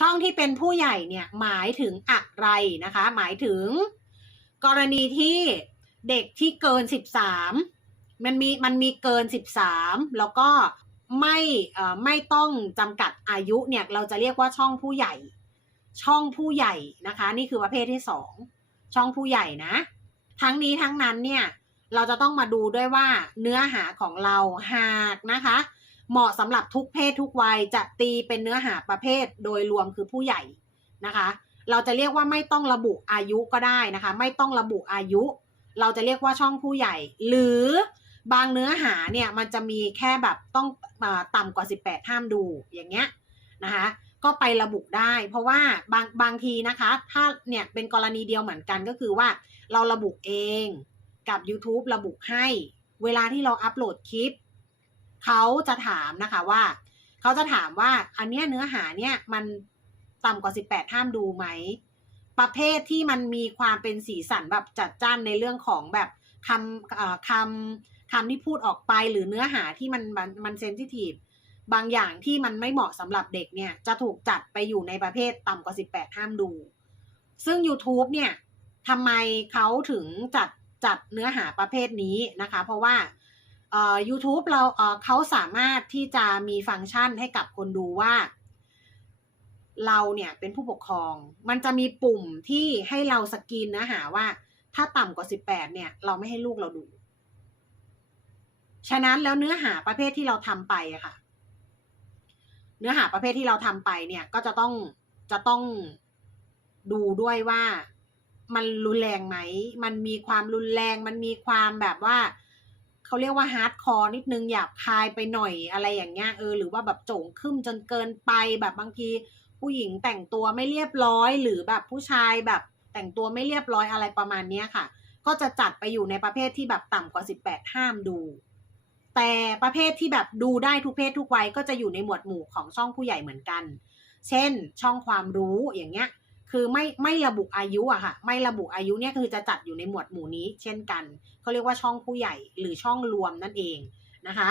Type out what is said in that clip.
ช่องที่เป็นผู้ใหญ่เนี่ยหมายถึงอะไรนะคะ หมายถึงกรณีที่เด็กที่เกิน 13 มันมีมันมีเกิน 13 แล้วก็ไม่ไม่ต้องจำกัดอายุเนี่ยเราจะเรียกว่าช่องผู้ใหญ่ ช่องผู้ใหญ่นะคะ นี่คือประเภทที่สองช่องผู้ใหญ่นะ ทั้งนี้ทั้งนั้นเนี่ยเราจะต้องมาดูด้วยว่าเนื้อหาของเราหากนะคะ เหมาะสำหรับทุกเพศทุกวัยจะตีเป็นเนื้อหาประเภทโดยรวมคือผู้ใหญ่นะคะ เราจะเรียกว่าไม่ต้องระบุอายุก็ได้นะคะ ไม่ต้องระบุอายุ เราจะเรียกว่าช่องผู้ใหญ่ หรือบางเนื้อหาเนี่ยมันจะมีแค่แบบต้องอต่ำกว่า 18 ห้ามดูอย่างเงี้ยนะคะก็ไประบุได้ เพราะว่าบางบางทีนะคะ ถ้าเนี่ยเป็นกรณีเดียวเหมือนกันก็คือว่าเราระบุเองกับ YouTube ระบุให้ เวลาที่เราอัปโหลดคลิป เขาจะถามนะคะว่า เขาจะถามว่าอันเนี้ยเนื้อหาเนี่ยมันต่ำกว่า 18 ห้ามดูไหม ประเภทที่มันมีความเป็นสีสันแบบจัดจ้านในเรื่องของแบบคำคำคำที่พูดออกไปหรือเนื้อหาที่มันมันมันเซนซิทีฟบางอย่างที่มันไม่เหมาะสำหรับเด็กเนี่ย จะถูกจัดไปอยู่ในประเภทต่ำกว่า 18 ห้ามดู ซึ่ง YouTube เนี่ยทำไมเขาถึงจัดจัดเนื้อหาประเภทนี้นะคะ เพราะว่า เอ่อ YouTube เราเขาสามารถที่จะมีฟังก์ชันให้กับคนดูว่า เราเนี่ยเป็นผู้ปกครอง มันจะมีปุ่มที่ให้เราสกรีนนื้อหาว่า ถ้าต่ำกว่า 18 เนี่ย เราไม่ให้ลูกเราดู ฉะนั้นแล้วเนื้อหาประเภทที่เราทำไปอะค่ะ เนื้อหาประเภทที่เราทำไปเนี่ยก็จะต้องจะต้องดูด้วยว่ามันรุนแรงไหม มันมีความรุนแรง มันมีความแบบว่า เขาเรียกว่าฮาร์ดคอร์นิดนึงหยาบคายไปหน่อยอะไรอย่างเงี้ยเออหรือว่าแบบโจ่งขึ้นจนเกินไปแบบบางทีผู้หญิงแต่งตัวไม่เรียบร้อยหรือแบบผู้ชายแบบแต่งตัวไม่เรียบร้อยอะไรประมาณเนี้ยค่ะ ก็จะจัดไปอยู่ในประเภทที่แบบต่ำกว่า 18 ห้ามดู แต่ประเภทที่แบบดูได้ทุกเพศทุกวัยก็จะอยู่ในหมวดหมู่ของช่องผู้ใหญ่เหมือนกัน เช่น ช่องความรู้อย่างเงี้ย คือไม่ไม่ระบุอายุอะค่ะ ไม่ระบุอายุเนี่ยคือจะจัดอยู่ในหมวดหมู่นี้ เช่นกันเขาเรียกว่าช่องผู้ใหญ่หรือช่องรวมนั่นเองนะคะ